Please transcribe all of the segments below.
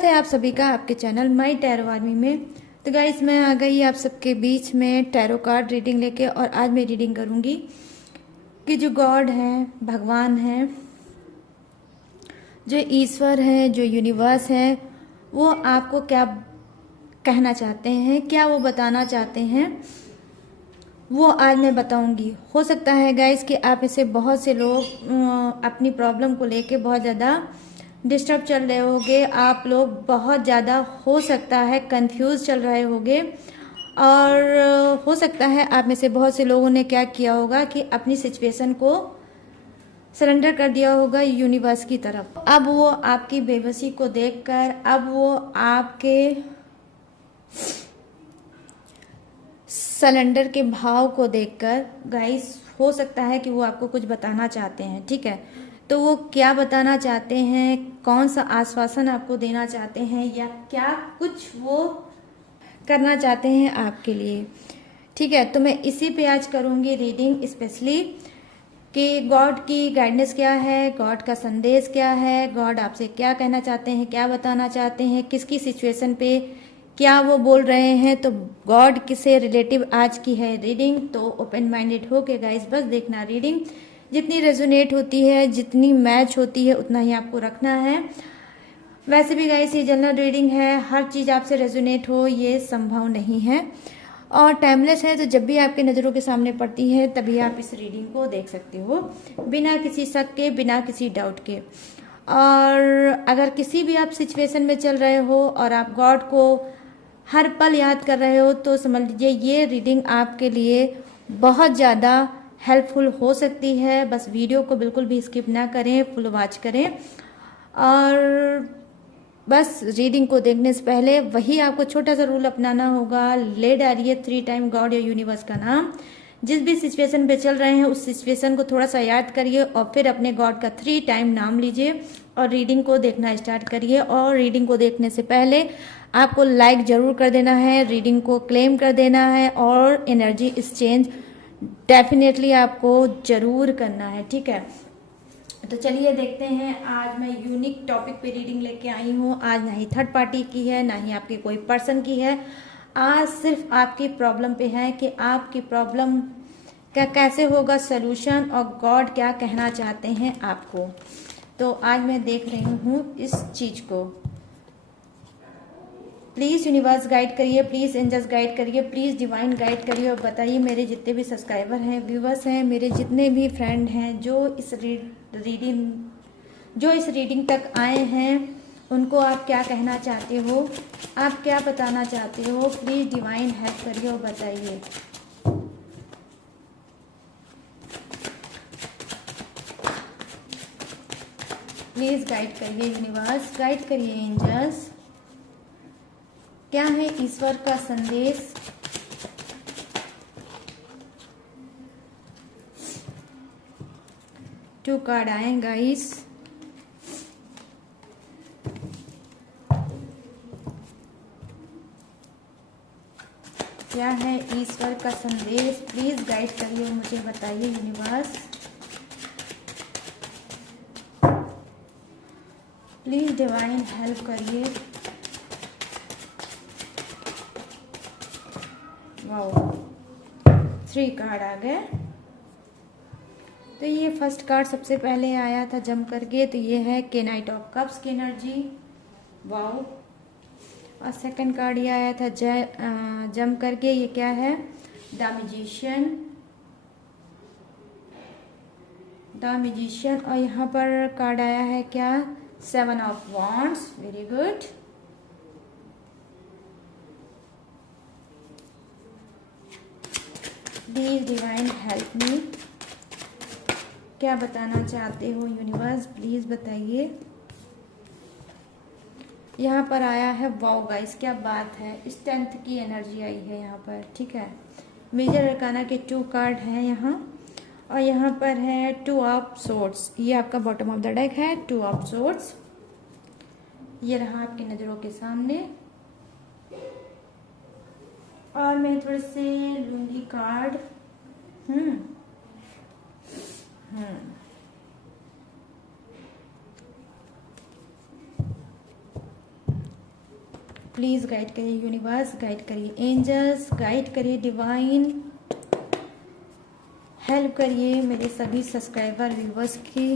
स्वागत है आप सभी का आपके चैनल माई टैरो आर्मी में। तो गाइस मैं आ गई आप सबके बीच में टैरो कार्ड रीडिंग लेके, और आज मैं रीडिंग करूंगी कि जो गॉड हैं, भगवान हैं, जो ईश्वर है, जो यूनिवर्स है, वो आपको क्या कहना चाहते हैं, क्या वो बताना चाहते हैं, वो आज मैं बताऊंगी। हो सकता है गाइस कि आप इसे बहुत से लोग अपनी प्रॉब्लम को लेके बहुत ज़्यादा डिस्टर्ब चल रहे होगे, आप लोग बहुत ज़्यादा हो सकता है कंफ्यूज चल रहे होगे, और हो सकता है आप में से बहुत से लोगों ने क्या किया होगा कि अपनी सिचुएशन को सरेंडर कर दिया होगा यूनिवर्स की तरफ। अब वो आपकी बेबसी को देखकर, अब वो आपके सरेंडर के भाव को देखकर गाइस हो सकता है कि वो आपको कुछ बताना चाहते हैं। ठीक है, तो वो क्या बताना चाहते हैं, कौन सा आश्वासन आपको देना चाहते हैं, या क्या कुछ वो करना चाहते हैं आपके लिए। ठीक है, तो मैं इसी पे आज करूंगी रीडिंग, स्पेशली कि गॉड की गाइडेंस क्या है, गॉड का संदेश क्या है, गॉड आपसे क्या कहना चाहते हैं, क्या बताना चाहते हैं, किसकी सिचुएशन पे क्या वो बोल रहे हैं। तो गॉड किसे रिलेटिव आज की है रीडिंग, तो ओपन माइंडेड होके गाइस बस देखना रीडिंग। जितनी रेजोनेट होती है, जितनी मैच होती है, उतना ही आपको रखना है। वैसे भी गाइस ये जनरल रीडिंग है, हर चीज़ आपसे रेजोनेट हो ये संभव नहीं है, और टाइमलेस है। तो जब भी आपके नज़रों के सामने पड़ती है तभी आप इस रीडिंग को देख सकते हो, बिना किसी शक के, बिना किसी डाउट के। और अगर किसी भी आप सिचुएशन में चल रहे हो और आप गॉड को हर पल याद कर रहे हो, तो समझ लीजिए ये रीडिंग आपके लिए बहुत ज़्यादा हेल्पफुल हो सकती है। बस वीडियो को बिल्कुल भी स्किप ना करें, फुल वॉच करें, और बस रीडिंग को देखने से पहले वही आपको छोटा सा रूल अपनाना होगा। ले डालिए 3 टाइम गॉड या यूनिवर्स का नाम। जिस भी सिचुएशन पे चल रहे हैं उस सिचुएशन को थोड़ा सा याद करिए, और फिर अपने गॉड का 3 टाइम नाम लीजिए और रीडिंग को देखना स्टार्ट करिए। और रीडिंग को देखने से पहले आपको लाइक जरूर कर देना है, रीडिंग को क्लेम कर देना है, और एनर्जी एक्सचेंज डेफिनेटली आपको जरूर करना है। ठीक है, तो चलिए देखते हैं। आज मैं यूनिक टॉपिक पे रीडिंग लेके आई हूँ। आज ना ही थर्ड पार्टी की है, ना ही आपके कोई पर्सन की है। आज सिर्फ आपकी प्रॉब्लम पे है कि आपकी प्रॉब्लम का कैसे होगा सलूशन, और गॉड क्या कहना चाहते हैं आपको। तो आज मैं देख रही हूँ इस चीज को। प्लीज़ यूनिवर्स गाइड करिए, प्लीज़ एंजल्स गाइड करिए, प्लीज़ डिवाइन गाइड करिए, और बताइए मेरे जितने भी सब्सक्राइबर हैं, व्यूवर्स हैं, मेरे जितने भी फ्रेंड हैं जो इस रीडिंग तक आए हैं, उनको आप क्या कहना चाहते हो, आप क्या बताना चाहते हो। प्लीज़ डिवाइन हेल्प करिए और बताइए। प्लीज़ गाइड करिए यूनिवर्स, गाइड करिए एंजल्स, क्या है ईश्वर का संदेश। टू कार्ड आए गाइस, क्या है ईश्वर का संदेश। प्लीज गाइड करिए, मुझे बताइए यूनिवर्स, प्लीज डिवाइन हेल्प करिए। वाओ, 3 कार्ड आ गए। तो ये फर्स्ट कार्ड सबसे पहले आया था जम करके, तो ये है के नाइट ऑफ कप्स की एनर्जी। वाओ, और सेकंड कार्ड ये आया था जम करके, ये क्या है, द मैजिशियन। और यहाँ पर कार्ड आया है क्या, 7 of wands. Very good. Please divine help me, क्या बताना चाहते हो यूनिवर्स, प्लीज बताइए। यहाँ पर आया है, वाओ गाइस क्या बात है, स्ट्रेंथ की एनर्जी आई है यहाँ पर। ठीक है, मेजर अरकाना के 2 कार्ड हैं यहाँ, और यहाँ पर है 2 ऑफ सोर्ड्स। ये आपका बॉटम ऑफ द डेक है, 2 ऑफ सोर्ड्स। ये रहा आपकी नजरों के सामने, और मैं थोड़े से लूंगी कार्ड। प्लीज़ गाइड करिए यूनिवर्स, गाइड करिए एंजल्स, गाइड करिए डिवाइन, हेल्प करिए मेरे सभी सब्सक्राइबर व्यूवर्स की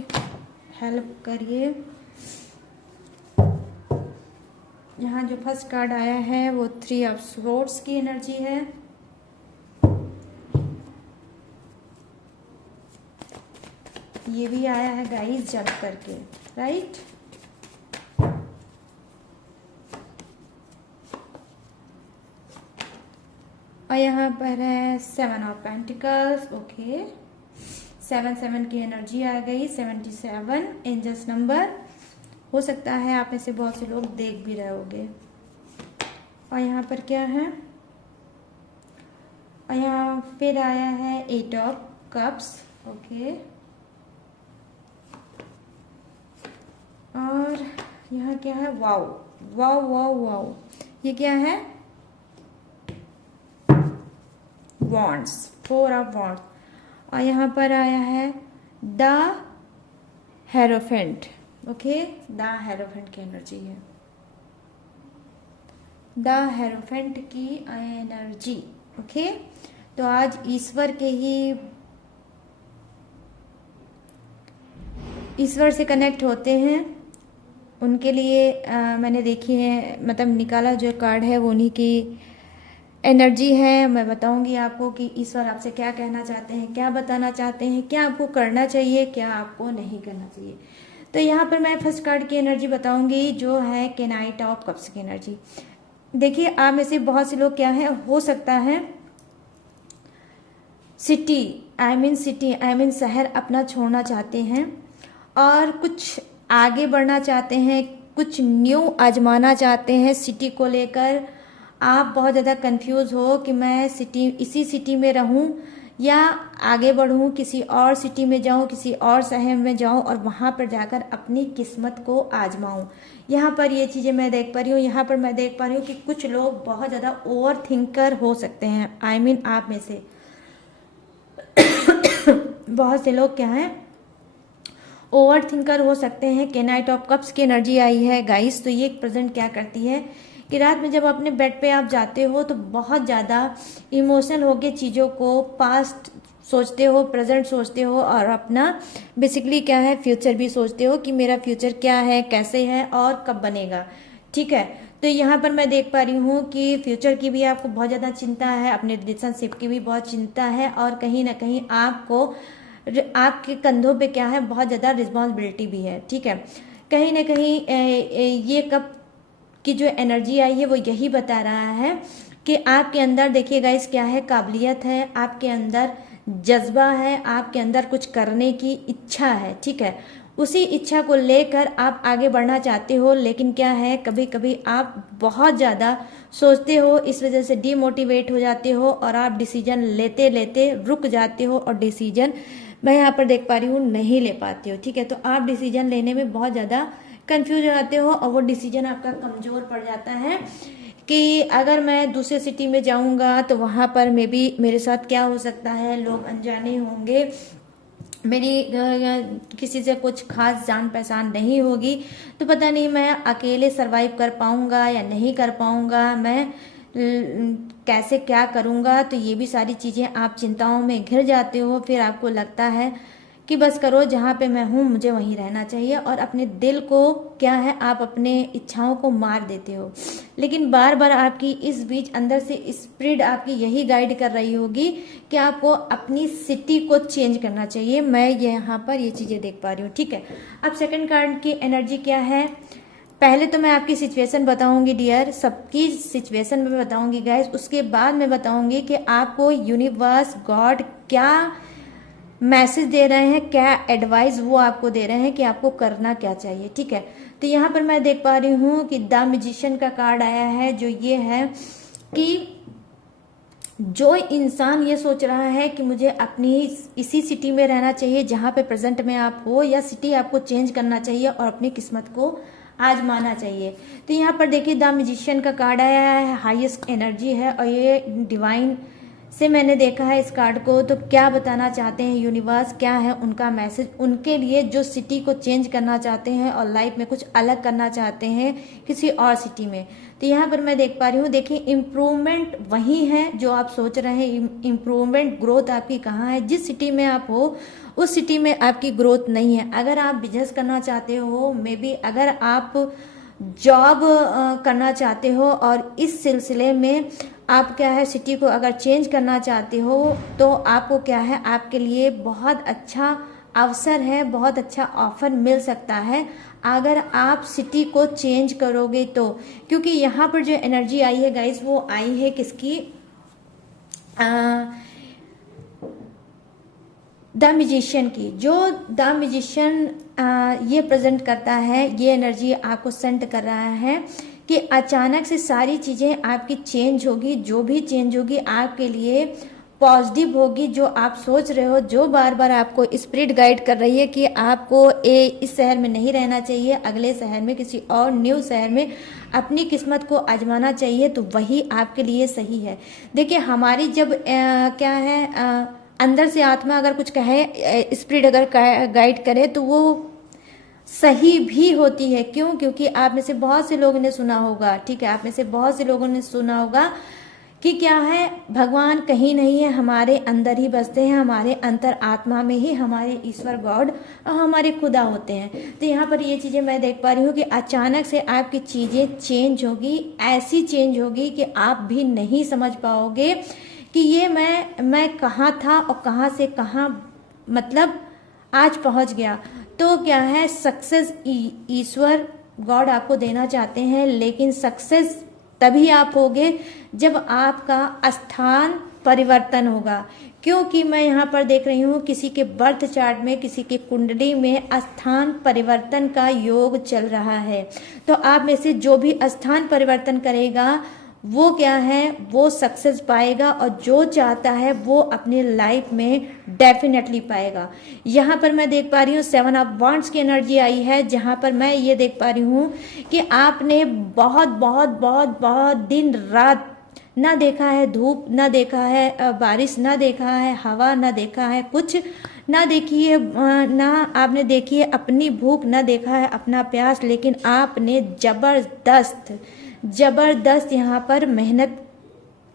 हेल्प करिए। यहाँ जो फर्स्ट कार्ड आया है वो 3 ऑफ स्वॉर्ड्स की एनर्जी है। ये भी आया है गाइस जंप करके, राइट। और यहाँ पर है 7 ऑफ पेंटिकल्स, ओके। 7 की एनर्जी आ गई, 77 एंजल्स नंबर। हो सकता है आप में से बहुत से लोग देख भी रहे होंगे। और यहाँ पर क्या है, और यहाँ फिर आया है 8 ऑफ कप्स, ओके। और यहाँ क्या है, वाओ वाओ वाओ वाओ, ये क्या है, वॉन्ड्स, 4 ऑफ वॉन्ड्स। और यहाँ पर आया है the hierophant, okay. The hierophant की एनर्जी है, द हेरोफेंट की एनर्जी, ओके। तो आज ईश्वर से कनेक्ट होते हैं, उनके लिए मैंने देखी है, मतलब निकाला जो कार्ड है वो उन्हीं की एनर्जी है। मैं बताऊंगी आपको कि ईश्वर आपसे क्या कहना चाहते हैं, क्या बताना चाहते हैं, क्या आपको करना चाहिए, क्या आपको नहीं करना चाहिए। तो यहाँ पर मैं फर्स्ट कार्ड की एनर्जी बताऊंगी जो है के नाइट ऑफ कप्स की एनर्जी। देखिए आप में से बहुत से लोग क्या है, हो सकता है सिटी शहर अपना छोड़ना चाहते हैं और कुछ आगे बढ़ना चाहते हैं, कुछ न्यू आजमाना चाहते हैं सिटी को लेकर। आप बहुत ज़्यादा कंफ्यूज हो कि मैं इसी सिटी में रहूं या आगे बढ़ूं, किसी और सिटी में जाऊं, किसी और शहर में जाऊं और वहां पर जाकर अपनी किस्मत को आजमाऊं। यहाँ पर ये चीज़ें मैं देख पा रही हूँ। यहाँ पर मैं देख पा रही हूँ कि कुछ लोग बहुत ज़्यादा ओवर थिंकर हो सकते हैं। आप में से बहुत से लोग क्या हैं, ओवर थिंकर हो सकते हैं। के नाइट ऑफ कप्स की एनर्जी आई है गाइस। तो ये प्रेजेंट क्या करती है कि रात में जब अपने बेड पे आप जाते हो तो बहुत ज़्यादा इमोशनल होके चीज़ों को, पास्ट सोचते हो, प्रेजेंट सोचते हो और अपना बेसिकली क्या है, फ्यूचर भी सोचते हो कि मेरा फ्यूचर क्या है, कैसे है और कब बनेगा, ठीक है। तो यहाँ पर मैं देख पा रही हूँ कि फ्यूचर की भी आपको बहुत ज़्यादा चिंता है, अपने रिलेशनशिप की भी बहुत चिंता है और कहीं ना कहीं आपके कंधों पे क्या है, बहुत ज़्यादा रिस्पॉन्सिबिलिटी भी है, ठीक है। कहीं ना कहीं ये कब की जो एनर्जी आई है वो यही बता रहा है कि आपके अंदर देखिए गाइस क्या है, काबिलियत है, आपके अंदर जज्बा है, आपके अंदर कुछ करने की इच्छा है, ठीक है। उसी इच्छा को लेकर आप आगे बढ़ना चाहते हो, लेकिन क्या है, कभी कभी आप बहुत ज़्यादा सोचते हो, इस वजह से डीमोटिवेट हो जाते हो और आप डिसीजन लेते लेते रुक जाते हो और डिसीजन मैं यहाँ पर देख पा रही हूँ नहीं ले पाते हो, ठीक है। तो आप डिसीजन लेने में बहुत ज़्यादा कंफ्यूज हो जाते हो और वो डिसीजन आपका कमज़ोर पड़ जाता है कि अगर मैं दूसरे सिटी में जाऊंगा तो वहाँ पर मेरे साथ क्या हो सकता है, लोग अनजाने होंगे, मेरी किसी से कुछ खास जान पहचान नहीं होगी, तो पता नहीं मैं अकेले सरवाइव कर पाऊंगा या नहीं कर पाऊंगा, मैं कैसे क्या करूंगा। तो ये भी सारी चीज़ें आप चिंताओं में घिर जाते हो। फिर आपको लगता है कि बस करो, जहाँ पे मैं हूँ मुझे वहीं रहना चाहिए और अपने दिल को क्या है, आप अपने इच्छाओं को मार देते हो। लेकिन बार बार आपकी इस बीच अंदर से स्पिरिट आपकी यही गाइड कर रही होगी कि आपको अपनी सिटी को चेंज करना चाहिए। मैं यहाँ पर ये चीज़ें देख पा रही हूँ, ठीक है। अब सेकंड कार्ड की एनर्जी क्या है, पहले तो मैं आपकी सिचुएशन बताऊंगी डियर, सबकी सिचुएशन में बताऊंगी गाइस, उसके बाद मैं बताऊंगी कि आपको यूनिवर्स, गॉड क्या मैसेज दे रहे हैं, क्या एडवाइस वो आपको दे रहे हैं कि आपको करना क्या चाहिए, ठीक है। तो यहाँ पर मैं देख पा रही हूँ कि द मैजिशियन का कार्ड आया है, जो ये है कि जो इंसान ये सोच रहा है कि मुझे अपनी इसी सिटी में रहना चाहिए जहाँ पे प्रेजेंट में आप हो, या सिटी आपको चेंज करना चाहिए और अपनी किस्मत को आजमाना चाहिए। तो यहाँ पर देखिए द मैजिशियन का कार्ड आया है, हाईएस्ट एनर्जी है और ये डिवाइन से मैंने देखा है इस कार्ड को। तो क्या बताना चाहते हैं यूनिवर्स, क्या है उनका मैसेज उनके लिए जो सिटी को चेंज करना चाहते हैं और लाइफ में कुछ अलग करना चाहते हैं किसी और सिटी में। तो तो यहाँ पर मैं देख पा रही हूँ, देखिए इम्प्रूवमेंट वही है जो आप सोच रहे हैं। इम्प्रूवमेंट ग्रोथ आपकी कहाँ है? जिस सिटी में आप हो उस सिटी में आपकी ग्रोथ नहीं है। अगर आप बिजनेस करना चाहते हो, मे बी अगर आप जॉब करना चाहते हो और इस सिलसिले में आप क्या है सिटी को अगर चेंज करना चाहते हो, तो आपको क्या है, आपके लिए बहुत अच्छा अवसर है, बहुत अच्छा ऑफर मिल सकता है अगर आप सिटी को चेंज करोगे तो। क्योंकि यहाँ पर जो एनर्जी आई है गाइस, वो आई है किसकी? द म्यूजिशियन की। जो द म्यूजिशियन ये प्रेजेंट करता है, ये एनर्जी आपको सेंड कर रहा है कि अचानक से सारी चीज़ें आपकी चेंज होगी। जो भी चेंज होगी आपके लिए पॉजिटिव होगी। जो आप सोच रहे हो, जो बार बार आपको स्पिरिट गाइड कर रही है कि आपको इस शहर में नहीं रहना चाहिए, अगले शहर में, किसी और न्यू शहर में अपनी किस्मत को आजमाना चाहिए, तो वही आपके लिए सही है। देखिए हमारी जब क्या है अंदर से आत्मा अगर कुछ कहे, स्पिरिट अगर गाइड करे, तो वो सही भी होती है। क्यों? क्योंकि आप में से बहुत से लोगों ने सुना होगा, ठीक है, आप में से बहुत से लोगों ने सुना होगा कि क्या है, भगवान कहीं नहीं है, हमारे अंदर ही बसते हैं, हमारे अंतर आत्मा में ही हमारे ईश्वर गॉड और हमारे खुदा होते हैं। तो यहाँ पर ये चीज़ें मैं देख पा रही हूँ कि अचानक से आपकी चीज़ें चेंज होगी, ऐसी चेंज होगी कि आप भी नहीं समझ पाओगे कि ये मैं कहाँ था और कहाँ से कहाँ मतलब आज पहुँच गया। तो क्या है, सक्सेस ईश्वर गॉड आपको देना चाहते हैं, लेकिन सक्सेस तभी आप होगे जब आपका स्थान परिवर्तन होगा। क्योंकि मैं यहाँ पर देख रही हूँ किसी के बर्थ चार्ट में, किसी के कुंडली में स्थान परिवर्तन का योग चल रहा है। तो आप में से जो भी स्थान परिवर्तन करेगा वो क्या है, वो सक्सेस पाएगा, और जो चाहता है वो अपने लाइफ में डेफिनेटली पाएगा। यहाँ पर मैं देख पा रही हूँ 7 ऑफ वांड्स की एनर्जी आई है, जहाँ पर मैं ये देख पा रही हूँ कि आपने बहुत बहुत बहुत बहुत दिन रात ना देखा है, धूप ना देखा है, बारिश ना देखा है, हवा ना देखा है, कुछ ना देखी है, ना आपने देखी है अपनी भूख, ना देखा है अपना प्यास, लेकिन आपने जबरदस्त यहाँ पर मेहनत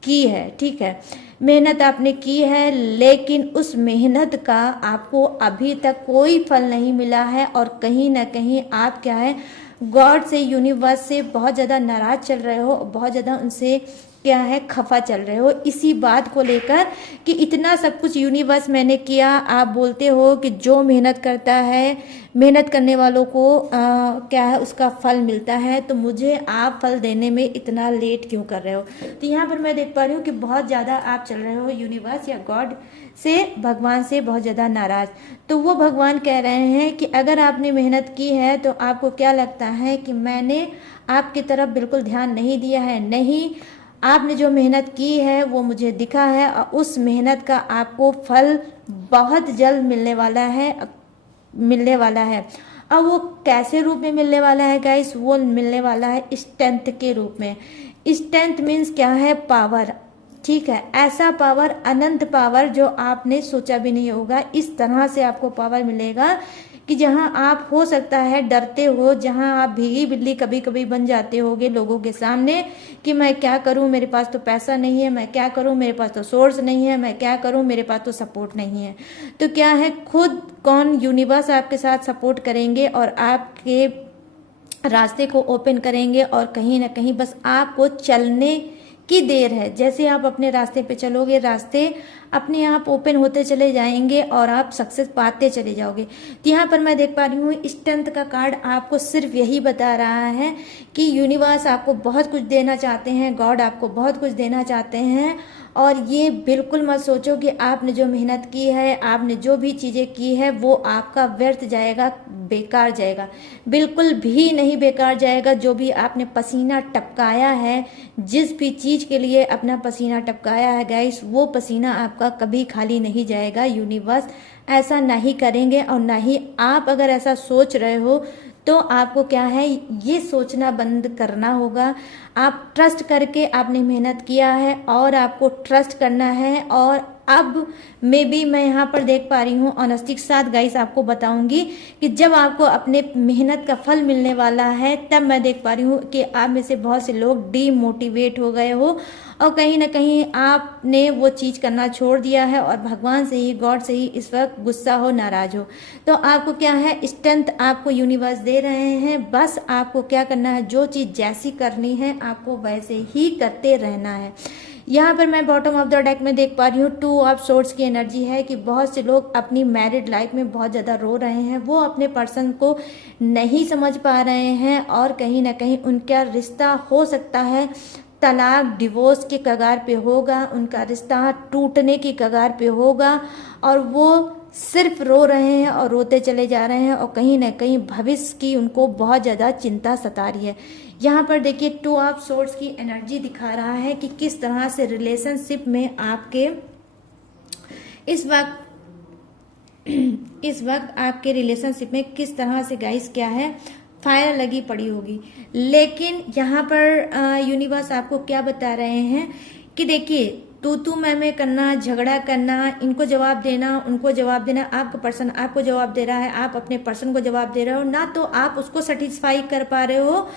की है, ठीक है, मेहनत आपने की है, लेकिन उस मेहनत का आपको अभी तक कोई फल नहीं मिला है। और कहीं ना कहीं आप क्या है, गॉड से, यूनिवर्स से बहुत ज़्यादा नाराज चल रहे हो, बहुत ज़्यादा उनसे क्या है खफा चल रहे हो इसी बात को लेकर कि इतना सब कुछ यूनिवर्स मैंने किया। आप बोलते हो कि जो मेहनत करता है, मेहनत करने वालों को क्या है उसका फल मिलता है, तो मुझे आप फल देने में इतना लेट क्यों कर रहे हो। तो यहाँ पर मैं देख पा रही हूँ कि बहुत ज़्यादा आप चल रहे हो यूनिवर्स या गॉड से, भगवान से बहुत ज़्यादा नाराज। तो वो भगवान कह रहे हैं कि अगर आपने मेहनत की है तो आपको क्या लगता है कि मैंने आपकी तरफ बिल्कुल ध्यान नहीं दिया है। नहीं, आपने जो मेहनत की है वो मुझे दिखा है, और उस मेहनत का आपको फल बहुत जल्द मिलने वाला है। अब वो कैसे रूप में मिलने वाला है गाइस? वो मिलने वाला है स्ट्रेंथ के रूप में। स्ट्रेंथ मीन्स क्या है? पावर, ठीक है, ऐसा पावर, अनंत पावर जो आपने सोचा भी नहीं होगा। इस तरह से आपको पावर मिलेगा कि जहां आप हो सकता है डरते हो, जहां आप भीगी बिल्ली कभी कभी बन जाते होगे लोगों के सामने कि मैं क्या करूं, मेरे पास तो पैसा नहीं है, मैं क्या करूं, मेरे पास तो सोर्स नहीं है, मैं क्या करूं, मेरे पास तो सपोर्ट नहीं है। तो क्या है, खुद कौन, यूनिवर्स आपके साथ सपोर्ट करेंगे और आपके रास्ते को ओपन करेंगे, और कहीं ना कहीं बस आपको चलने की देर है। जैसे आप अपने रास्ते पे चलोगे, रास्ते अपने आप ओपन होते चले जाएंगे और आप सक्सेस पाते चले जाओगे। तो यहाँ पर मैं देख पा रही हूँ स्ट्रेंथ का कार्ड आपको सिर्फ यही बता रहा है कि यूनिवर्स आपको बहुत कुछ देना चाहते हैं, गॉड आपको बहुत कुछ देना चाहते हैं। और ये बिल्कुल मत सोचो कि आपने जो मेहनत की है, आपने जो भी चीज़ें की है वो आपका व्यर्थ जाएगा, बेकार जाएगा। बिल्कुल भी नहीं बेकार जाएगा। जो भी आपने पसीना टपकाया है, जिस भी चीज़ के लिए अपना पसीना टपकाया है गाइस, वो पसीना आपका कभी खाली नहीं जाएगा। यूनिवर्स ऐसा नहीं करेंगे, और ना ही आप अगर ऐसा सोच रहे हो तो आपको क्या है, ये सोचना बंद करना होगा। आप ट्रस्ट करके आपने मेहनत किया है और आपको ट्रस्ट करना है। और अब मैं यहाँ पर देख पा रही हूँ, ऑनेस्टी के साथ गाइस आपको बताऊंगी कि जब आपको अपने मेहनत का फल मिलने वाला है, तब मैं देख पा रही हूँ कि आप में से बहुत से लोग डीमोटिवेट हो गए हो और कहीं ना कहीं आपने वो चीज़ करना छोड़ दिया है और भगवान से ही, गॉड से ही इस वक्त गुस्सा हो, नाराज हो। तो आपको क्या है, स्ट्रेंथ आपको यूनिवर्स दे रहे हैं। बस आपको क्या करना है, जो चीज़ जैसी करनी है आपको वैसे ही करते रहना है। यहाँ पर मैं बॉटम ऑफ द डेक में देख पा रही हूँ 2 ऑफ सोर्ड्स की एनर्जी है कि बहुत से लोग अपनी मैरिड लाइफ में बहुत ज़्यादा रो रहे हैं। वो अपने पर्सन को नहीं समझ पा रहे हैं और कहीं ना कहीं उनका रिश्ता हो सकता है तलाक, डिवोर्स के कगार पे होगा, उनका रिश्ता टूटने की कगार पे होगा और वो सिर्फ रो रहे हैं और रोते चले जा रहे हैं और कहीं ना कहीं भविष्य की उनको बहुत ज़्यादा चिंता सता रही है। यहाँ पर देखिए 2 ऑफ सोर्ड्स की एनर्जी दिखा रहा है कि किस तरह से रिलेशनशिप में आपके इस वक्त आपके रिलेशनशिप में किस तरह से गाइस क्या है, फायर लगी पड़ी होगी। लेकिन यहाँ पर यूनिवर्स आपको क्या बता रहे हैं कि देखिए तू मैं करना, झगड़ा करना, इनको जवाब देना, उनको जवाब देना, आपका पर्सन आपको जवाब दे रहा है, आप अपने पर्सन को जवाब दे रहे हो ना, तो आप उसको सेटिस्फाई कर पा रहे हो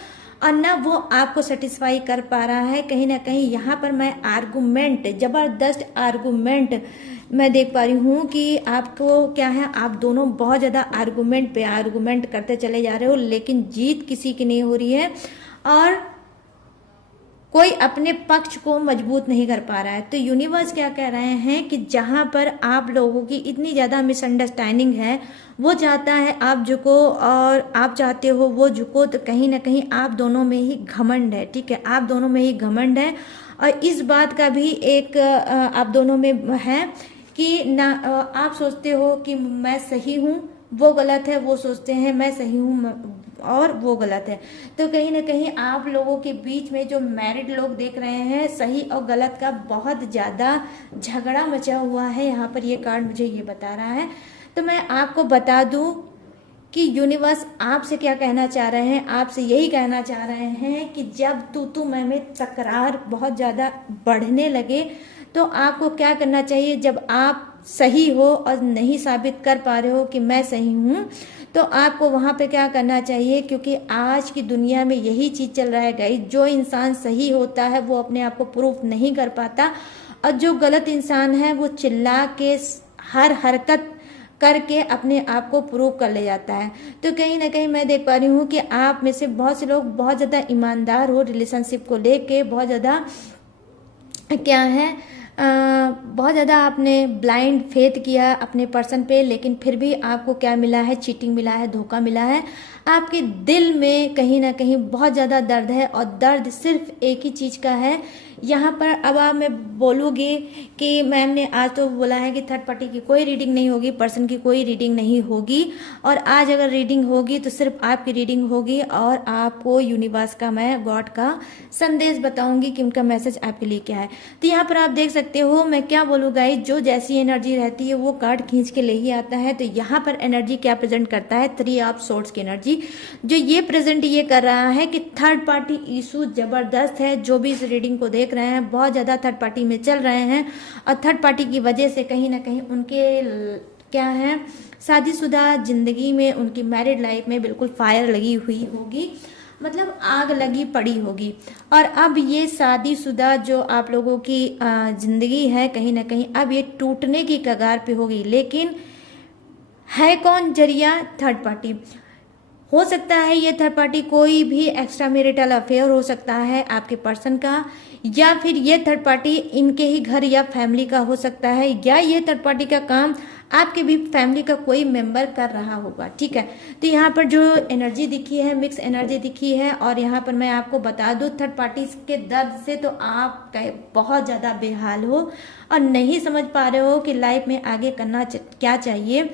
और ना वो आपको सेटिस्फाई कर पा रहा है। कहीं ना कहीं यहाँ पर मैं आर्गुमेंट, जबरदस्त आर्गुमेंट मैं देख पा रही हूँ कि आपको क्या है, आप दोनों बहुत ज़्यादा आर्गुमेंट पे आर्गुमेंट करते चले जा रहे हो, लेकिन जीत किसी की नहीं हो रही है और कोई अपने पक्ष को मजबूत नहीं कर पा रहा है। तो यूनिवर्स क्या कह रहे हैं कि जहां पर आप लोगों की इतनी ज़्यादा मिसअंडरस्टैंडिंग है, वो चाहता है आप झुको और आप चाहते हो वो झुको, तो कहीं ना कहीं आप दोनों में ही घमंड है। ठीक है, आप दोनों में ही घमंड है और इस बात का भी एक आप दोनों में है कि ना आप सोचते हो कि मैं सही हूँ, वो गलत है, वो सोचते हैं मैं सही हूँ और वो गलत है। तो कहीं ना कहीं आप लोगों के बीच में जो मैरिड लोग देख रहे हैं, सही और गलत का बहुत ज़्यादा झगड़ा मचा हुआ है। यहाँ पर ये कार्ड मुझे ये बता रहा है। तो मैं आपको बता दूं कि यूनिवर्स आपसे क्या कहना चाह रहे हैं, आपसे यही कहना चाह रहे हैं कि जब तू मैं में तकरार बहुत ज़्यादा बढ़ने लगे, तो आपको क्या करना चाहिए, जब आप सही हो और नहीं साबित कर पा रहे हो कि मैं सही हूँ, तो आपको वहाँ पे क्या करना चाहिए, क्योंकि आज की दुनिया में यही चीज़ चल रहा है गाइस, जो इंसान सही होता है वो अपने आप को प्रूफ नहीं कर पाता और जो गलत इंसान है वो चिल्ला के हर हरकत करके अपने आप को प्रूव कर ले जाता है। तो कहीं ना कहीं मैं देख पा रही हूँ कि आप में से बहुत से लोग बहुत ज़्यादा ईमानदार हो, रिलेशनशिप को लेके बहुत ज़्यादा क्या है, बहुत ज़्यादा आपने ब्लाइंड फेथ किया अपने पर्सन पे, लेकिन फिर भी आपको क्या मिला है, चीटिंग मिला है, धोखा मिला है। आपके दिल में कहीं ना कहीं बहुत ज़्यादा दर्द है और दर्द सिर्फ एक ही चीज़ का है। यहाँ पर अब आप मैं बोलूँगी कि मैम ने आज तो बोला है कि थर्ड पार्टी की कोई रीडिंग नहीं होगी, पर्सन की कोई रीडिंग नहीं होगी और आज अगर रीडिंग होगी तो सिर्फ आपकी रीडिंग होगी और आपको यूनिवर्स का, मैं गॉड का संदेश बताऊंगी कि उनका मैसेज आपके लिए क्या है। तो यहाँ पर आप देख सकते हो मैं क्या बोलूँ गाइस, जो जैसी एनर्जी रहती है वो कार्ड खींच के ले ही आता है। तो यहाँ पर एनर्जी क्या प्रेजेंट करता है, 3 ऑफ सोर्ड्स की एनर्जी जो ये प्रेजेंट ये कर रहा है कि थर्ड पार्टी इशू जबरदस्त है। जो भी इस रीडिंग को देख रहे हैं बहुत ज्यादा थर्ड पार्टी में चल रहे हैं और थर्ड पार्टी की वजह से कहीं ना कहीं उनके क्या है, शादीशुदा जिंदगी में, उनकी मैरिड लाइफ में बिल्कुल फायर लगी हुई होगी, मतलब आग लगी पड़ी होगी। और अब ये शादीशुदा जो आप लोगों की जिंदगी है कहीं ना कहीं अब ये टूटने की कगार पे होगी। लेकिन है कौन जरिया, थर्ड पार्टी हो सकता है। ये थर्ड पार्टी कोई भी एक्स्ट्रा मैरिटल अफेयर हो सकता है आपके पर्सन का, या फिर ये थर्ड पार्टी इनके ही घर या फैमिली का हो सकता है, या ये थर्ड पार्टी का काम आपके भी फैमिली का कोई मेंबर कर रहा होगा। ठीक है, तो यहाँ पर जो एनर्जी दिखी है मिक्स एनर्जी दिखी है। और यहाँ पर मैं आपको बता दूं थर्ड पार्टी के दर्द से तो आप बहुत ज़्यादा बेहाल हो और नहीं समझ पा रहे हो कि लाइफ में आगे करना क्या चाहिए।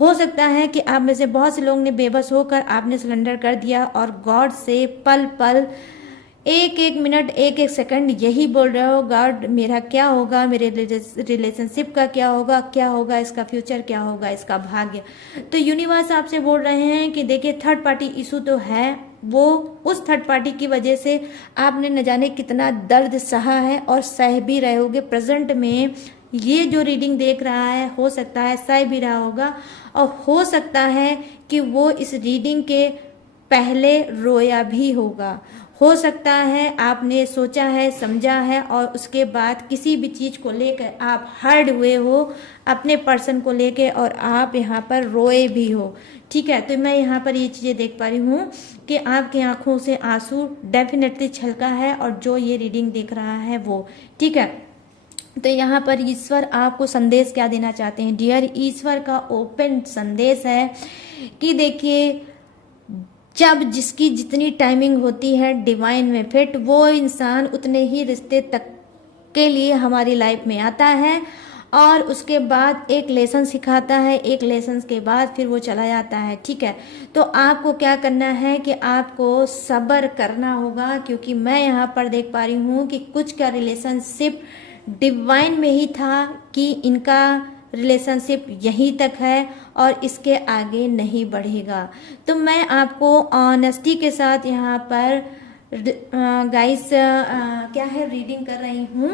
हो सकता है कि आप में से बहुत से लोग ने बेबस होकर आपने सरेंडर कर दिया और गॉड से पल पल, एक एक मिनट, एक एक सेकंड यही बोल रहे हो, गॉड मेरा क्या होगा, मेरे रिलेशनशिप का क्या होगा, क्या होगा इसका फ्यूचर, क्या होगा इसका भाग्य। तो यूनिवर्स आपसे बोल रहे हैं कि देखिए थर्ड पार्टी इशू तो है, वो उस थर्ड पार्टी की वजह से आपने न जाने कितना दर्द सहा है और सह भी रहे होगे। प्रेजेंट में ये जो रीडिंग देख रहा है हो सकता है सह भी रहा होगा, और हो सकता है कि वो इस रीडिंग के पहले रोया भी होगा। हो सकता है आपने सोचा है, समझा है, और उसके बाद किसी भी चीज़ को लेकर आप हर्ट हुए हो अपने पर्सन को लेकर, और आप यहाँ पर रोए भी हो। ठीक है, तो मैं यहाँ पर ये चीज़ें देख पा रही हूँ कि आपकी आंखों से आंसू डेफिनेटली छलका है, और जो ये रीडिंग देख रहा है वो। ठीक है, तो यहाँ पर ईश्वर आपको संदेश क्या देना चाहते हैं? डियर ईश्वर का ओपन संदेश है कि देखिए, जब जिसकी जितनी टाइमिंग होती है डिवाइन में फिट, वो इंसान उतने ही रिश्ते तक के लिए हमारी लाइफ में आता है, और उसके बाद एक लेसन सिखाता है, एक लेसन के बाद फिर वो चला जाता है। ठीक है, तो आपको क्या करना है कि आपको सब्र करना होगा, क्योंकि मैं यहाँ पर देख पा रही हूँ कि कुछ का रिलेशनशिप डिवाइन में ही था कि इनका रिलेशनशिप यहीं तक है और इसके आगे नहीं बढ़ेगा। तो मैं आपको ऑनेस्टी के साथ यहाँ पर गाइस क्या है रीडिंग कर रही हूँ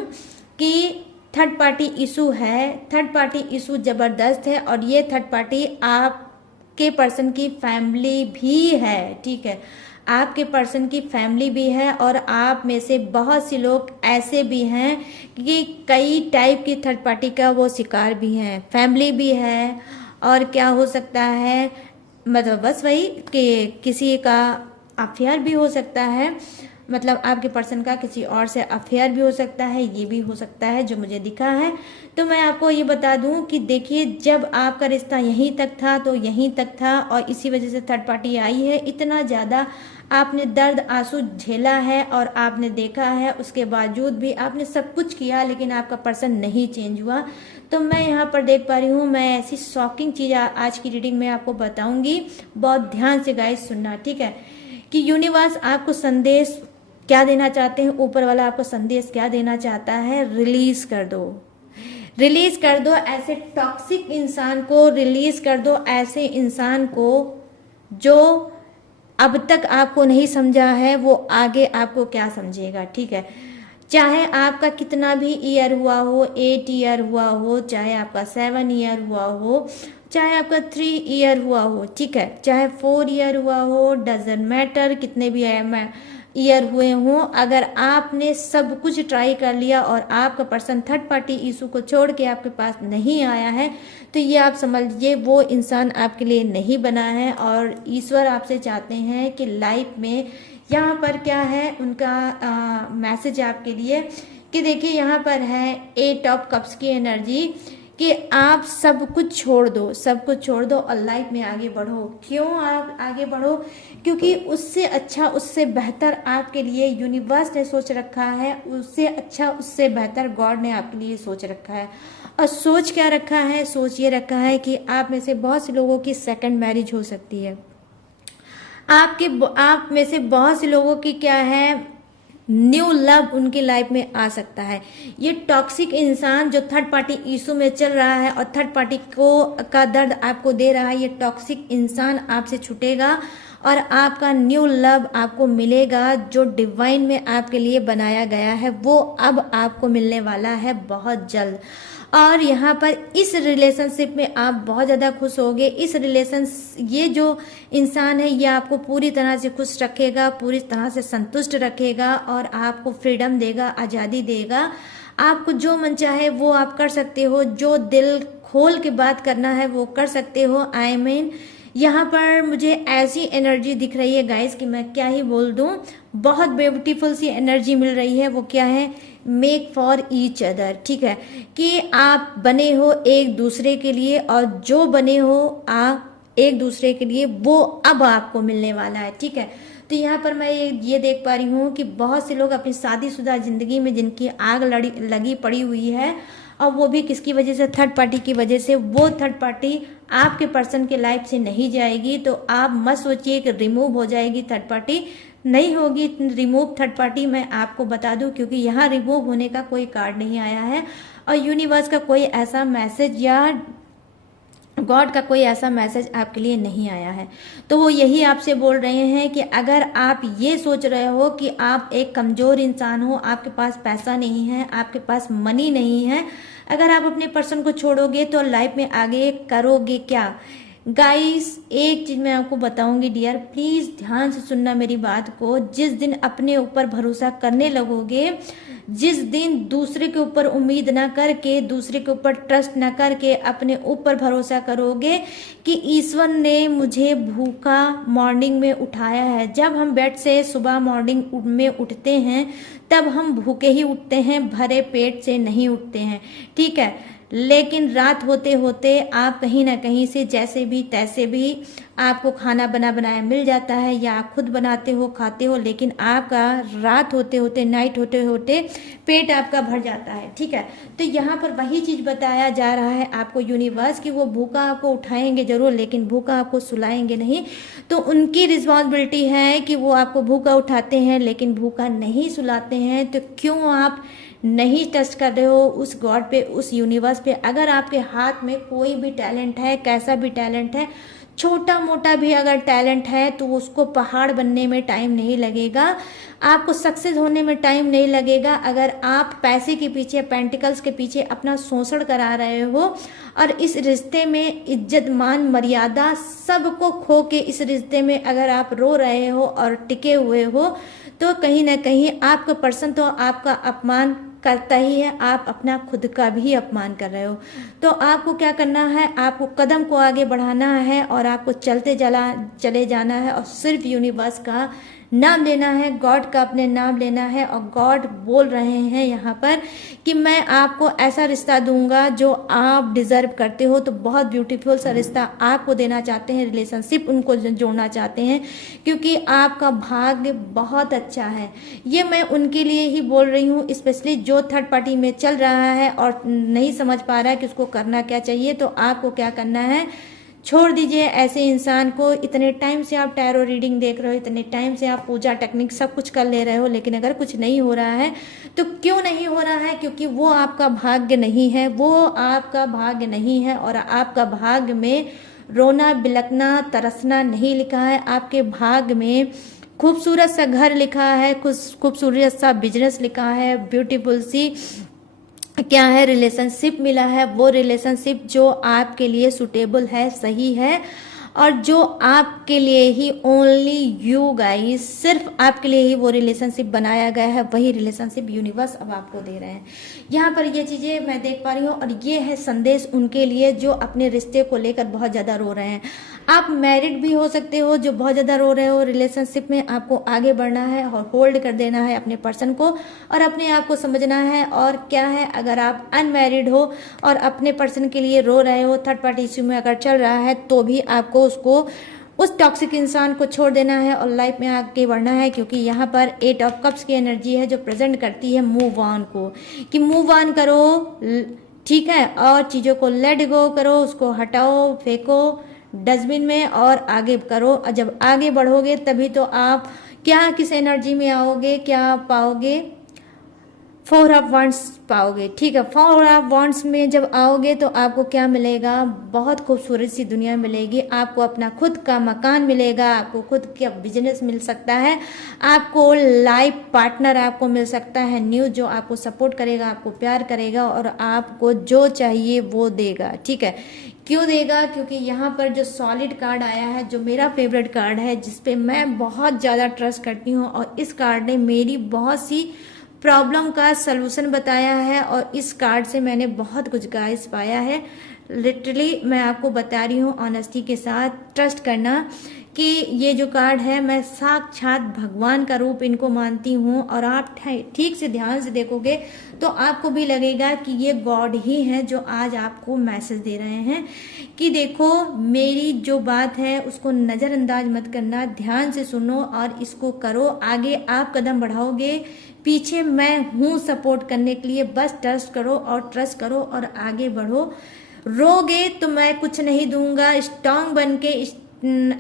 कि थर्ड पार्टी इशू है, थर्ड पार्टी इशू ज़बरदस्त है, और ये थर्ड पार्टी आपके पर्सन की फैमिली भी है। ठीक है, आपके पर्सन की फैमिली भी है, और आप में से बहुत सी लोग ऐसे भी हैं कि कई टाइप की थर्ड पार्टी का वो शिकार भी हैं, फैमिली भी है, और क्या हो सकता है मतलब बस वही कि किसी का अफेयर भी हो सकता है, मतलब आपके पर्सन का किसी और से अफेयर भी हो सकता है, ये भी हो सकता है जो मुझे दिखा है। तो मैं आपको ये बता दूं कि देखिए, जब आपका रिश्ता यहीं तक था तो यहीं तक था, और इसी वजह से थर्ड पार्टी आई है। इतना ज़्यादा आपने दर्द आंसू झेला है और आपने देखा है, उसके बावजूद भी आपने सब कुछ किया, लेकिन आपका पर्सन नहीं चेंज हुआ। तो मैं यहाँ पर देख पा रही हूँ, मैं ऐसी शॉकिंग चीज़ आज की रीडिंग में आपको बताऊंगी, बहुत ध्यान से गाइस सुनना। ठीक है, कि यूनिवर्स आपको संदेश क्या देना चाहते हैं, ऊपर वाला आपको संदेश क्या देना चाहता है? रिलीज कर दो, रिलीज कर दो ऐसे टॉक्सिक इंसान को, रिलीज कर दो ऐसे इंसान को जो अब तक आपको नहीं समझा है, वो आगे आपको क्या समझेगा। ठीक है, चाहे आपका कितना भी ईयर हुआ हो, 8 ईयर हुआ हो, चाहे आपका 7 ईयर हुआ हो, चाहे आपका 3 ईयर हुआ हो, ठीक है, चाहे 4 ईयर हुआ हो, डजंट मैटर कितने भी ईयर हुए हों, अगर आपने सब कुछ ट्राई कर लिया और आपका पर्सन थर्ड पार्टी इशू को छोड़ के आपके पास नहीं आया है, तो ये आप समझ लीजिए वो इंसान आपके लिए नहीं बना है। और ईश्वर आपसे चाहते हैं कि लाइफ में यहाँ पर क्या है उनका मैसेज आपके लिए कि देखिए, यहाँ पर है 8 ऑफ कप्स की एनर्जी कि आप सब कुछ छोड़ दो, सब कुछ छोड़ दो और लाइफ में आगे बढ़ो। क्यों आप आगे बढ़ो? क्योंकि उससे अच्छा, उससे बेहतर आपके लिए यूनिवर्स ने सोच रखा है, उससे अच्छा, उससे बेहतर गॉड ने आपके लिए सोच रखा है। और सोच क्या रखा है? सोच ये रखा है कि आप में से बहुत से लोगों की सेकंड मैरिज हो सकती है, आप में से बहुत से लोगों की क्या है, न्यू लव उनकी लाइफ में आ सकता है। ये टॉक्सिक इंसान जो थर्ड पार्टी इशू में चल रहा है और थर्ड पार्टी को का दर्द आपको दे रहा है, ये टॉक्सिक इंसान आपसे छूटेगा और आपका न्यू लव आपको मिलेगा। जो डिवाइन में आपके लिए बनाया गया है वो अब आपको मिलने वाला है बहुत जल्द। और यहाँ पर इस रिलेशनशिप में आप बहुत ज़्यादा खुश होगे। ये जो इंसान है ये आपको पूरी तरह से खुश रखेगा, पूरी तरह से संतुष्ट रखेगा और आपको फ्रीडम देगा, आज़ादी देगा। आपको जो मन चाहे वो आप कर सकते हो, जो दिल खोल के बात करना है वो कर सकते हो। आई मीन यहाँ पर मुझे ऐसी एनर्जी दिख रही है गाइस कि मैं क्या ही बोल दूँ। बहुत ब्यूटीफुल सी एनर्जी मिल रही है। वो क्या है? Make for each other. ठीक है, कि आप बने हो एक दूसरे के लिए और जो बने हो आप एक दूसरे के लिए वो अब आपको मिलने वाला है। ठीक है, तो यहाँ पर मैं ये देख पा रही हूँ कि बहुत से लोग अपनी शादीशुदा जिंदगी में जिनकी आग लगी पड़ी हुई है और वो भी किसकी वजह से? थर्ड पार्टी की वजह से। वो थर्ड पार्टी आपके पर्सन के लाइफ से नहीं जाएगी, तो आप मत सोचिए कि रिमूव हो जाएगी थर्ड पार्टी। नहीं होगी रिमूव थर्ड पार्टी, मैं आपको बता दूं, क्योंकि यहाँ रिमूव होने का कोई कार्ड नहीं आया है और यूनिवर्स का कोई ऐसा मैसेज या गॉड का कोई ऐसा मैसेज आपके लिए नहीं आया है। तो वो यही आपसे बोल रहे हैं कि अगर आप ये सोच रहे हो कि आप एक कमज़ोर इंसान हो, आपके पास पैसा नहीं है, आपके पास मनी नहीं है, अगर आप अपने पर्सन को छोड़ोगे तो लाइफ में आगे करोगे क्या। गाइस एक चीज मैं आपको बताऊंगी डियर, प्लीज ध्यान से सुनना मेरी बात को। जिस दिन अपने ऊपर भरोसा करने लगोगे, जिस दिन दूसरे के ऊपर उम्मीद ना करके, दूसरे के ऊपर ट्रस्ट ना करके अपने ऊपर भरोसा करोगे कि ईश्वर ने मुझे भूखा मॉर्निंग में उठाया है। जब हम बेड से सुबह मॉर्निंग में उठते हैं तब हम भूखे ही उठते हैं, भरे पेट से नहीं उठते हैं, ठीक है। लेकिन रात होते होते आप कहीं ना कहीं से जैसे भी तैसे भी आपको खाना बनाया मिल जाता है, या आप खुद बनाते हो खाते हो, लेकिन आपका रात होते होते, नाइट होते होते पेट आपका भर जाता है, ठीक है। तो यहाँ पर वही चीज बताया जा रहा है आपको यूनिवर्स की, वो भूखा आपको उठाएंगे जरूर लेकिन भूखा आपको सुलाएंगे नहीं। तो उनकी रिस्पॉन्सिबिलिटी है कि वो आपको भूखा उठाते हैं लेकिन भूखा नहीं सुलाते हैं। तो क्यों आप नहीं ट्रस्ट कर रहे हो उस गॉड पे, उस यूनिवर्स पे। अगर आपके हाथ में कोई भी टैलेंट है, कैसा भी टैलेंट है, छोटा मोटा भी अगर टैलेंट है, तो उसको पहाड़ बनने में टाइम नहीं लगेगा, आपको सक्सेस होने में टाइम नहीं लगेगा। अगर आप पैसे के पीछे, पेंटिकल्स के पीछे अपना शोषण करा रहे हो और इस रिश्ते में इज्जत मान मर्यादा सबको खो के इस रिश्ते में अगर आप रो रहे हो और टिके हुए हो, तो कहीं ना कहीं आपका पर्सन तो आपका अपमान करता ही है, आप अपना खुद का भी अपमान कर रहे हो। तो आपको क्या करना है, आपको कदम को आगे बढ़ाना है और आपको चले जाना है और सिर्फ यूनिवर्स का नाम लेना है, गॉड का अपने नाम लेना है। और गॉड बोल रहे हैं यहाँ पर कि मैं आपको ऐसा रिश्ता दूंगा जो आप डिजर्व करते हो। तो बहुत ब्यूटीफुल सा रिश्ता आपको देना चाहते हैं, रिलेशनशिप उनको जोड़ना चाहते हैं, क्योंकि आपका भाग्य बहुत अच्छा है। ये मैं उनके लिए ही बोल रही हूँ, स्पेशली जो थर्ड पार्टी में चल रहा है और नहीं समझ पा रहा है कि उसको करना क्या चाहिए। तो आपको क्या करना है, छोड़ दीजिए ऐसे इंसान को। इतने टाइम से आप टैरो रीडिंग देख रहे हो, इतने टाइम से आप पूजा टेक्निक सब कुछ कर ले रहे हो, लेकिन अगर कुछ नहीं हो रहा है तो क्यों नहीं हो रहा है, क्योंकि वो आपका भाग्य नहीं है, वो आपका भाग्य नहीं है। और आपका भाग्य में रोना बिलखना तरसना नहीं लिखा है, आपके भाग्य में खूबसूरत सा घर लिखा है, खूबसूरत सा बिजनेस लिखा है, ब्यूटीफुल सी क्या है रिलेशनशिप मिला है। वो रिलेशनशिप जो आपके लिए सुटेबल है, सही है, और जो आपके लिए ही, ओनली यू गाइस, सिर्फ आपके लिए ही वो रिलेशनशिप बनाया गया है, वही रिलेशनशिप यूनिवर्स अब आपको दे रहे हैं। यहाँ पर ये चीज़ें मैं देख पा रही हूँ और ये है संदेश उनके लिए जो अपने रिश्ते को लेकर बहुत ज़्यादा रो रहे हैं। आप मैरिड भी हो सकते हो जो बहुत ज़्यादा रो रहे हो रिलेशनशिप में, आपको आगे बढ़ना है और होल्ड कर देना है अपने पर्सन को और अपने आप को समझना है। और क्या है, अगर आप अनमैरिड हो और अपने पर्सन के लिए रो रहे हो, थर्ड पार्टी इश्यू में अगर चल रहा है, तो भी आपको उसको, उस टॉक्सिक इंसान को छोड़ देना है और लाइफ में आगे बढ़ना है। क्योंकि यहाँ पर 8 ऑफ कप्स की एनर्जी है जो प्रेजेंट करती है मूव ऑन को, कि मूव ऑन करो, ठीक है, और चीज़ों को लेट गो करो, उसको हटाओ, फेंको डस्टबिन में और आगे करो। और जब आगे बढ़ोगे तभी तो आप क्या, किस एनर्जी में आओगे, क्या पाओगे, 4 ऑफ वांड्स पाओगे, ठीक है। 4 ऑफ वांड्स में जब आओगे तो आपको क्या मिलेगा, बहुत खूबसूरत सी दुनिया मिलेगी, आपको अपना खुद का मकान मिलेगा, आपको खुद का बिजनेस मिल सकता है, आपको लाइफ पार्टनर आपको मिल सकता है न्यू, जो आपको सपोर्ट करेगा, आपको प्यार करेगा और आपको जो चाहिए वो देगा, ठीक है। क्यों देगा, क्योंकि यहाँ पर जो सॉलिड कार्ड आया है, जो मेरा फेवरेट कार्ड है, जिसपे मैं बहुत ज़्यादा ट्रस्ट करती हूँ, और इस कार्ड ने मेरी बहुत सी प्रॉब्लम का सलूशन बताया है और इस कार्ड से मैंने बहुत कुछ गाइस पाया है। लिटरली मैं आपको बता रही हूँ ऑनेस्टी के साथ, ट्रस्ट करना कि ये जो कार्ड है, मैं साक्षात भगवान का रूप इनको मानती हूँ। और आप ठीक से ध्यान से देखोगे तो आपको भी लगेगा कि ये गॉड ही हैं जो आज आपको मैसेज दे रहे हैं कि देखो, मेरी जो बात है उसको नज़रअंदाज मत करना, ध्यान से सुनो और इसको करो, आगे आप कदम बढ़ाओगे, पीछे मैं हूँ सपोर्ट करने के लिए, बस ट्रस्ट करो और ट्रस्ट करो और आगे बढ़ो। रोगे तो मैं कुछ नहीं दूंगा, स्ट्रांग बन के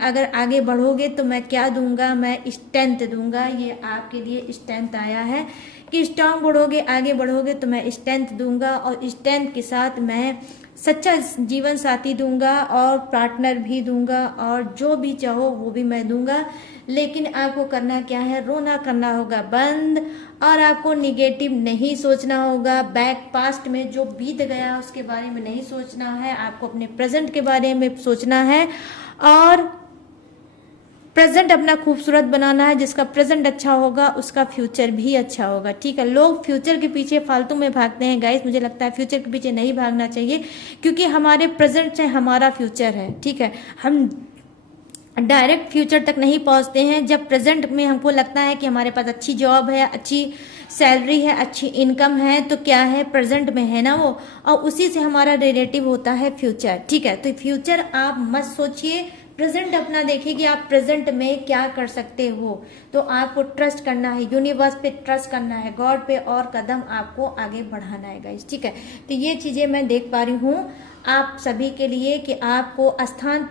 अगर आगे बढ़ोगे तो मैं क्या दूंगा, मैं स्ट्रेंथ दूंगा। ये आपके लिए स्ट्रेंथ आया है कि स्ट्रांग बढ़ोगे, आगे बढ़ोगे तो मैं स्ट्रेंथ दूंगा और स्ट्रेंथ के साथ मैं सच्चा जीवन साथी दूंगा और पार्टनर भी दूंगा और जो भी चाहो वो भी मैं दूंगा। लेकिन आपको करना क्या है, रोना करना होगा बंद और आपको निगेटिव नहीं सोचना होगा। बैक पास्ट में जो बीत गया उसके बारे में नहीं सोचना है, आपको अपने प्रेजेंट के बारे में सोचना है और प्रेजेंट अपना खूबसूरत बनाना है। जिसका प्रेजेंट अच्छा होगा उसका फ्यूचर भी अच्छा होगा, ठीक है। लोग फ्यूचर के पीछे फालतू में भागते हैं गाइस, मुझे लगता है फ्यूचर के पीछे नहीं भागना चाहिए, क्योंकि हमारे प्रेजेंट से हमारा फ्यूचर है, ठीक है। हम डायरेक्ट फ्यूचर तक नहीं पहुंचते हैं। जब प्रेजेंट में हमको लगता है कि हमारे पास अच्छी जॉब है, अच्छी सैलरी है, अच्छी इनकम है, तो क्या है, प्रेजेंट में है ना वो, और उसी से हमारा रिलेटिव होता है फ्यूचर, ठीक है। तो फ्यूचर आप मत सोचिए, प्रेजेंट अपना देखिए कि आप प्रेजेंट में क्या कर सकते हो। तो आपको ट्रस्ट करना है, यूनिवर्स पे ट्रस्ट करना है, गॉड पे, और कदम आपको आगे बढ़ाना है गाइस, ठीक है। तो ये चीजें मैं देख पा रही हूँ आप सभी के लिए कि आपको स्थान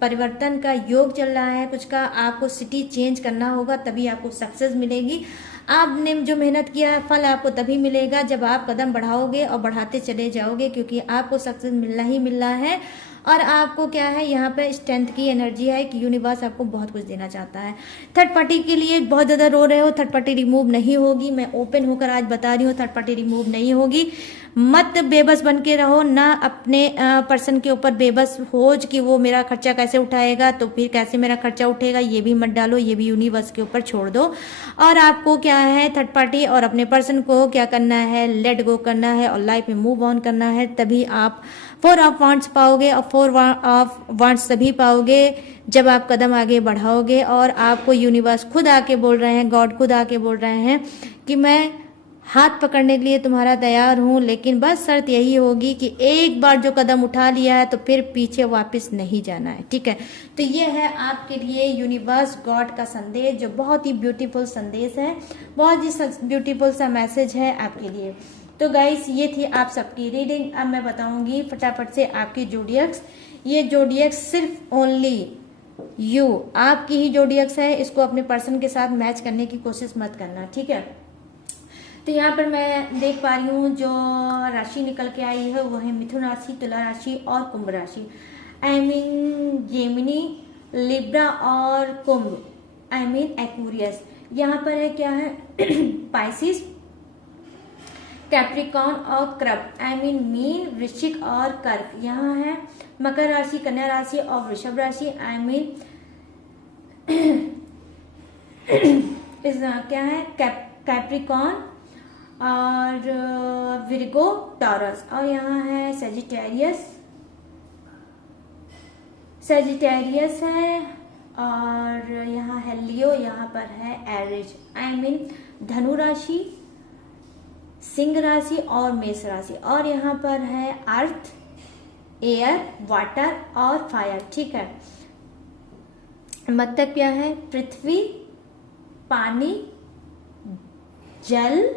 परिवर्तन का योग चल रहा है कुछ का, आपको सिटी चेंज करना होगा, तभी आपको सक्सेस मिलेगी। आपने जो मेहनत किया है फल आपको तभी मिलेगा जब आप कदम बढ़ाओगे और बढ़ाते चले जाओगे, क्योंकि आपको सक्सेस मिलना ही मिलना है। और आपको क्या है, यहाँ पे स्ट्रेंथ की एनर्जी है कि यूनिवर्स आपको बहुत कुछ देना चाहता है। थर्ड पार्टी के लिए बहुत ज़्यादा रो रहे हो, थर्ड पार्टी रिमूव नहीं होगी, मैं ओपन होकर आज बता रही हूँ, थर्ड पार्टी रिमूव नहीं होगी। मत बेबस बन के रहो, ना अपने पर्सन के ऊपर बेबस हो कि वो मेरा खर्चा कैसे उठाएगा, तो फिर कैसे मेरा खर्चा उठेगा, ये भी मत डालो, ये भी यूनिवर्स के ऊपर छोड़ दो। और आपको क्या है, थर्ड पार्टी और अपने पर्सन को क्या करना है, लेट गो करना है और लाइफ में मूव ऑन करना है, तभी आप 4 ऑफ वांट्स पाओगे। और 4 ऑफ वांट्स तभी पाओगे जब आप कदम आगे बढ़ाओगे और आपको यूनिवर्स खुद आके बोल रहे हैं, गॉड खुद आके बोल रहे हैं कि मैं हाथ पकड़ने के लिए तुम्हारा तैयार हूं, लेकिन बस शर्त यही होगी कि एक बार जो कदम उठा लिया है तो फिर पीछे वापस नहीं जाना है, ठीक है। तो ये है आपके लिए यूनिवर्स गॉड का संदेश, जो बहुत ही ब्यूटीफुल संदेश है, बहुत ही ब्यूटीफुल सा मैसेज है आपके लिए। तो गाइस ये थी आप सबकी रीडिंग। अब मैं बताऊंगी फटाफट से आपकी जोडियक्स। ये जोडियक्स सिर्फ ओनली यू, आपकी ही जोडियक्स है, इसको अपने पर्सन के साथ मैच करने की कोशिश मत करना, ठीक है। तो यहाँ पर मैं देख पा रही हूँ जो राशि निकल के आई है वो है मिथुन राशि, तुला राशि और कुंभ राशि। आई मीन जेमिनी, लिब्रा और कुंभ, आई मीन एक्वेरियस। यहाँ पर है क्या है पाइसिस, कैप्रिकॉर्न और क्रब, आई मीन मीन, वृश्चिक और कर्क। यहाँ है मकर राशि, कन्या राशि और वृषभ राशि, आई मीन क्या है कैप्रिकॉर्न और विर्गो, टॉरस। और यहाँ है सेजिटेरियस है और यहाँ है लियो, यहाँ पर है एरिज, आई मीन धनु राशि, सिंह राशि और मेष राशि। और यहाँ पर है अर्थ, एयर, वाटर और फायर, ठीक है। मतलब क्या है, पृथ्वी, पानी, जल,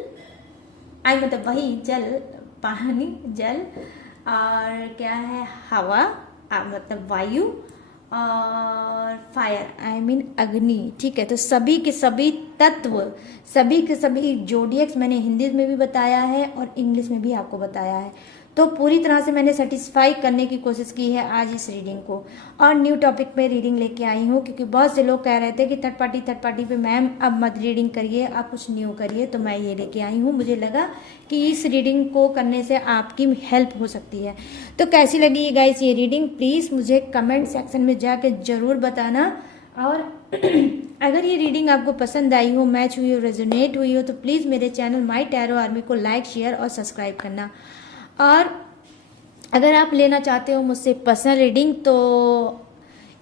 मतलब वही जल, पानी, जल, और क्या है हवा, मतलब वायु, और फायर, आई मीन अग्नि, ठीक है। तो सभी के सभी तत्व, सभी के सभी जोडियक्स मैंने हिंदी में भी बताया है और इंग्लिश में भी आपको बताया है। तो पूरी तरह से मैंने सेटिस्फाई करने की कोशिश की है आज इस रीडिंग को। और न्यू टॉपिक पे रीडिंग लेके आई हूँ, क्योंकि बहुत से लोग कह रहे थे कि थर्ड पार्टी पे मैम अब मत रीडिंग करिए, आप कुछ न्यू करिए, तो मैं ये लेके आई हूँ। मुझे लगा कि इस रीडिंग को करने से आपकी हेल्प हो सकती है। तो कैसी लगी गाइस ये रीडिंग, प्लीज़ मुझे कमेंट सेक्शन में जाके ज़रूर बताना। और अगर ये रीडिंग आपको पसंद आई हो, मैच हुई हो, रेजोनेट हुई हो, तो प्लीज़ मेरे चैनल माई टैरो आर्मी को लाइक, शेयर और सब्सक्राइब करना। और अगर आप लेना चाहते हो मुझसे पर्सनल रीडिंग, तो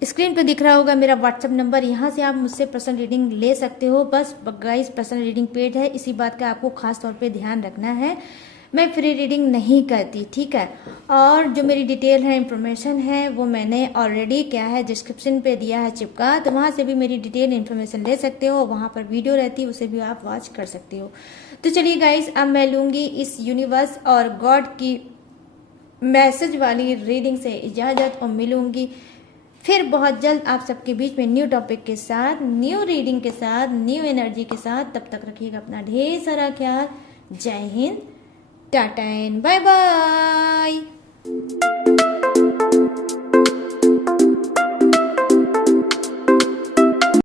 स्क्रीन पे दिख रहा होगा मेरा व्हाट्सएप नंबर, यहाँ से आप मुझसे पर्सनल रीडिंग ले सकते हो। बस गाइस पर्सनल रीडिंग पेड है, इसी बात का आपको खास तौर पे ध्यान रखना है, मैं फ्री रीडिंग नहीं करती, ठीक है। और जो मेरी डिटेल है, इन्फॉर्मेशन है, वो मैंने ऑलरेडी क्या है डिस्क्रिप्शन पे दिया है चिपका, तो वहाँ से भी मेरी डिटेल इन्फॉर्मेशन ले सकते हो, वहाँ पर वीडियो रहती है उसे भी आप वॉच कर सकते हो। तो चलिए गाइस, अब मैं लूँगी इस यूनिवर्स और गॉड की मैसेज वाली रीडिंग से इजाज़त और मिलूंगी फिर बहुत जल्द आप सबके बीच में न्यू टॉपिक के साथ, न्यू रीडिंग के साथ, न्यू एनर्जी के साथ। तब तक रखिएगा अपना ढेर सारा ख्याल। जय Hind, tata and bye bye. है।